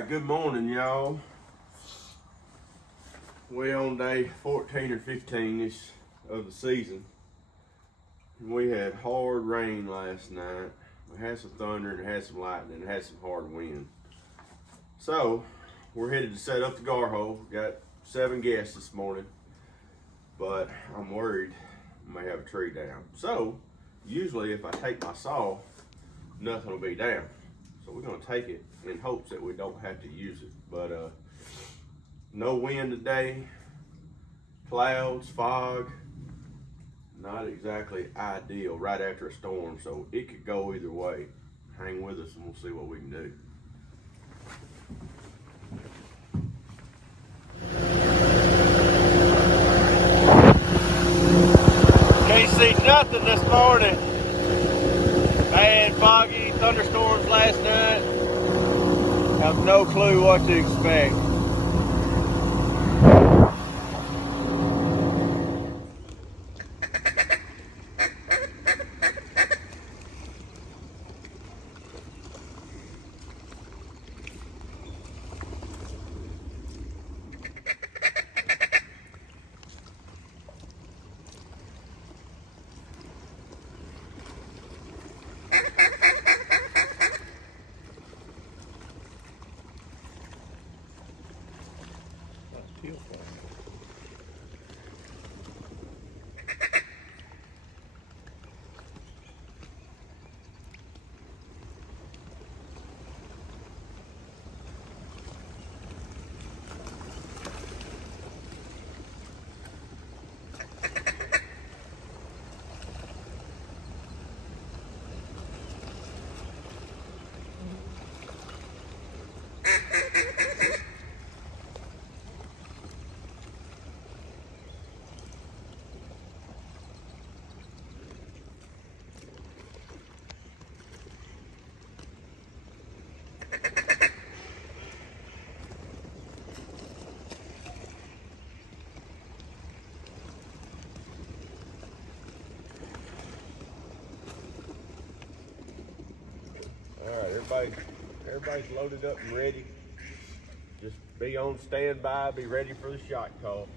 right, good morning, y'all. We're on day 14 or 15-ish of the season. We had hard rain last night. We had some thunder and had some lightning and had some hard wind. So, we're headed to set up the gar hole. Got 7 guests this morning, but I'm worried I may have a tree down. So, usually if I take my saw, nothing will be down. So we're gonna take it in hopes that we don't have to use it. But no wind today, clouds, fog, not exactly ideal right after a storm, so it could go either way. Hang with us and we'll see what we can do. Can't see nothing this morning. Bad, foggy, thunderstorms last night. Have no clue what to expect. Everybody's loaded up and ready. Just be on standby, be ready for the shot call.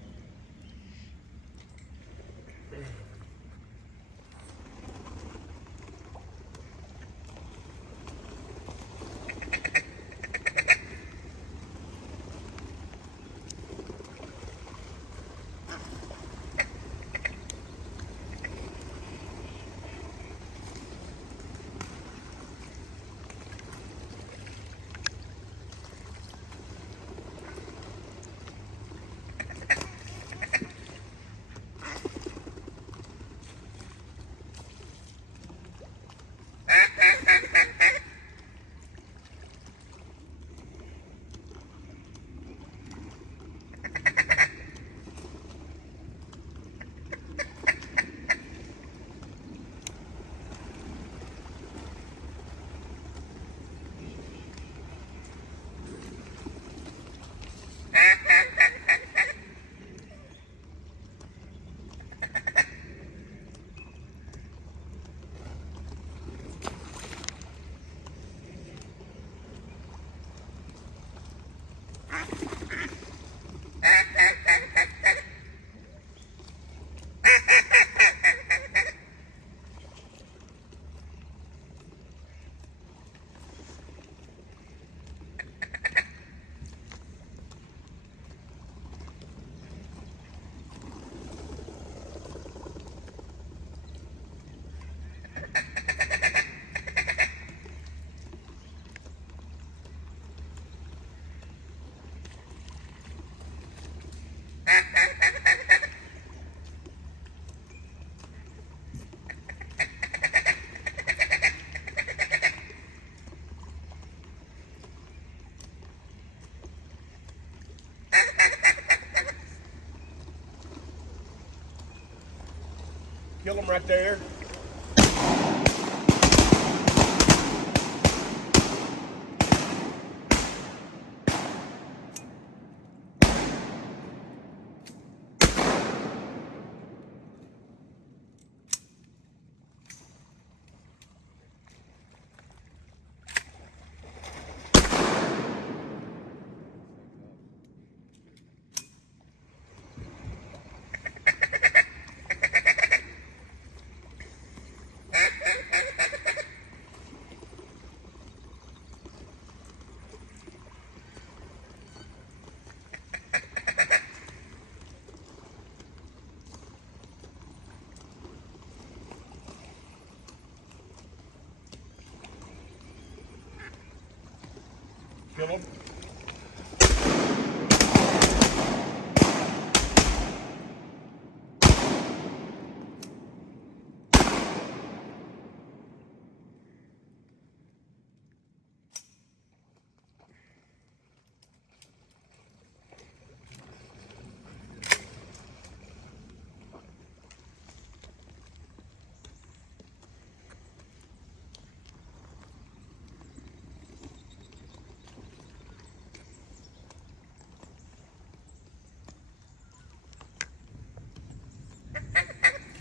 Kill them right there. Kill him.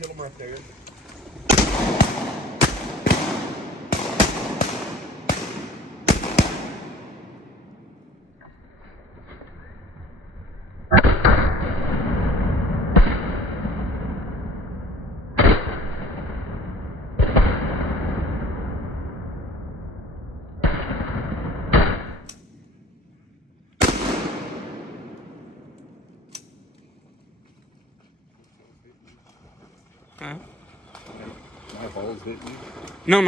Kill him right there. Huh? My balls hit you. No.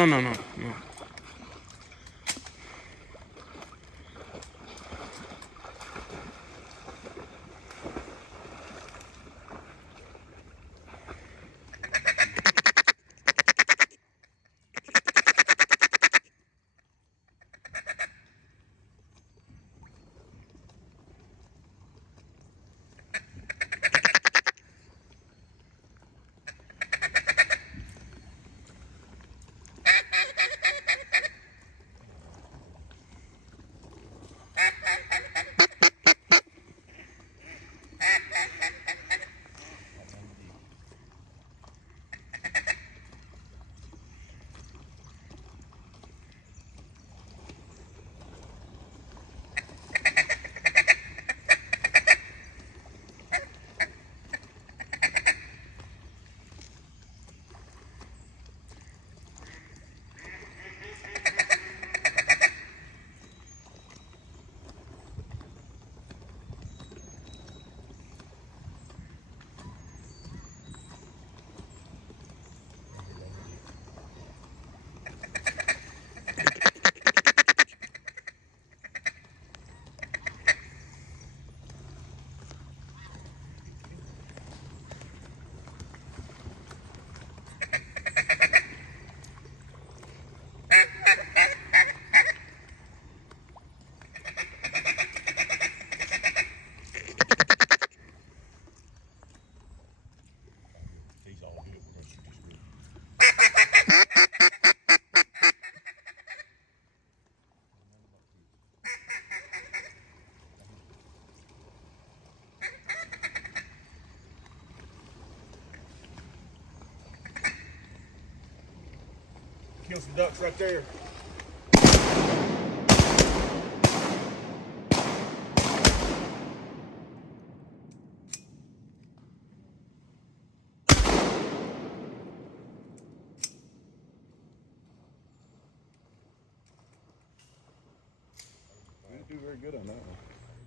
He's all good. Kill some ducks right there. You didn't do very good on that one.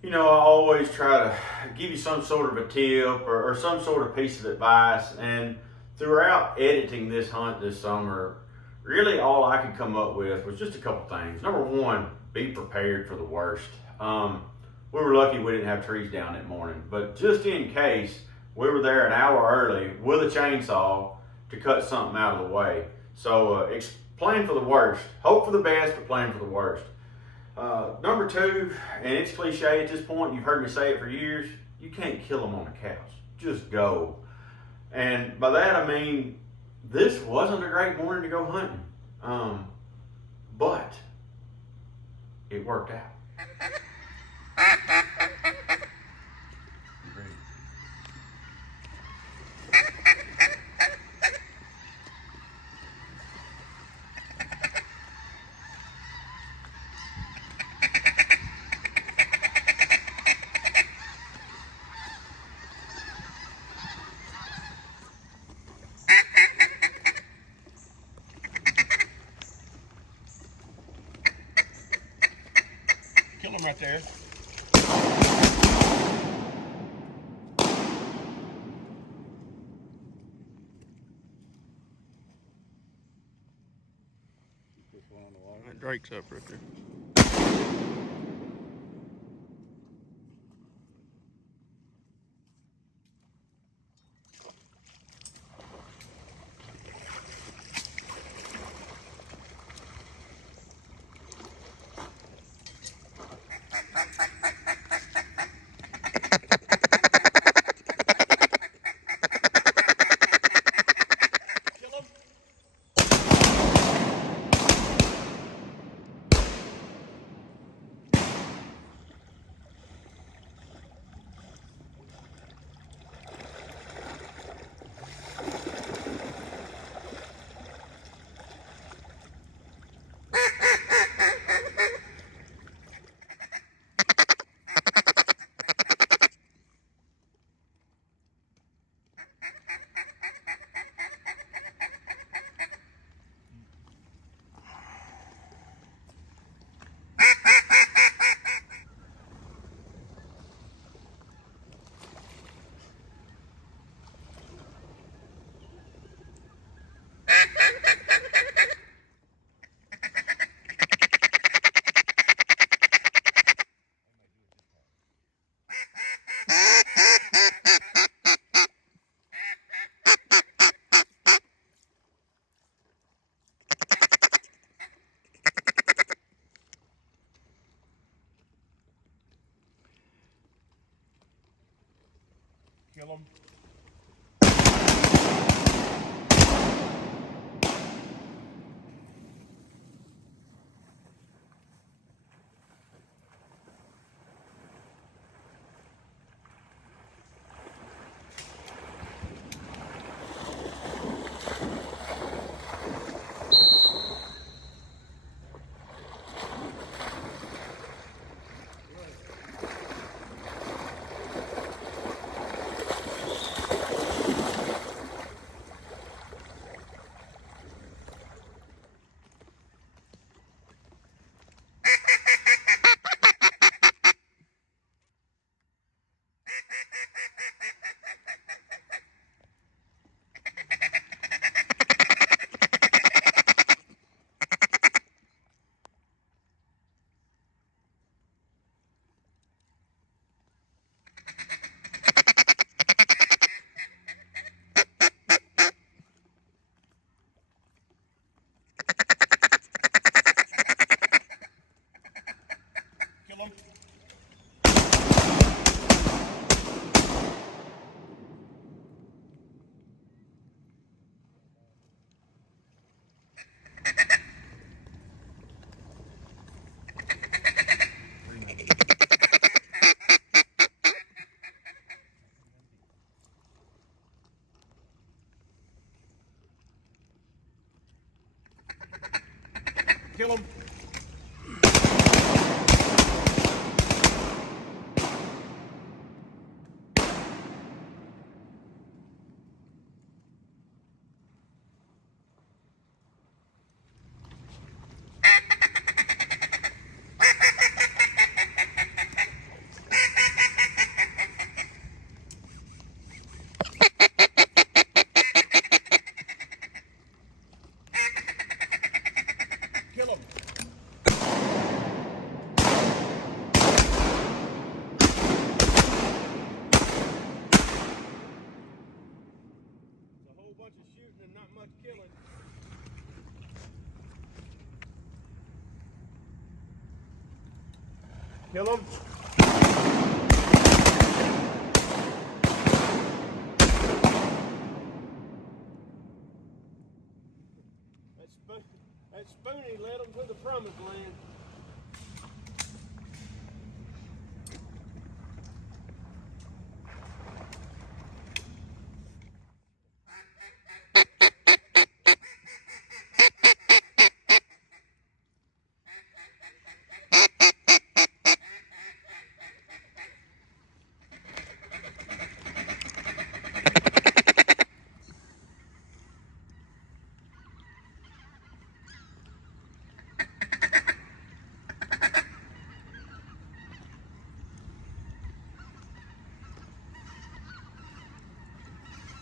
You know, I always try to give you some sort of a tip or some sort of piece of advice. And throughout editing this hunt this summer, really all I could come up with was just a couple things. Number one, be prepared for the worst. We were lucky we didn't have trees down that morning, but just in case, we were there an hour early with a chainsaw to cut something out of the way. So plan for the worst. Hope for the best, but plan for the worst. Number two, and it's cliche at this point, you've heard me say it for years, you can't kill them on the couch. Just go. And by that I mean, this wasn't a great morning to go hunting. But it worked out. Kill him right there. That Drake's up right there. Kill him. Kill him. Kill him. Kill him. It's a whole bunch of shooting and not much killing. Kill him. That Spoonie led them to the promised land.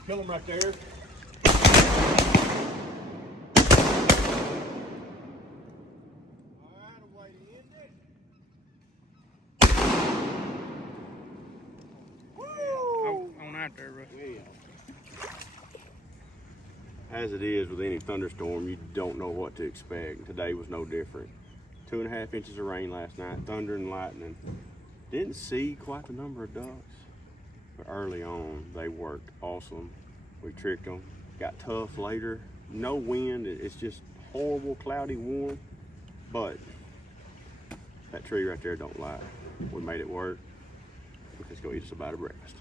Kill him right there. Alright, a way to end it. Oh, on out there, bro. As it is with any thunderstorm, you don't know what to expect. Today was no different. 2.5 inches of rain last night, thunder and lightning. Didn't see quite the number of ducks. But early on, they worked awesome. We tricked them. Got tough later. No wind. It's just horrible, cloudy, warm. But that tree right there don't lie. We made it work. Let's go eat us a bite of breakfast.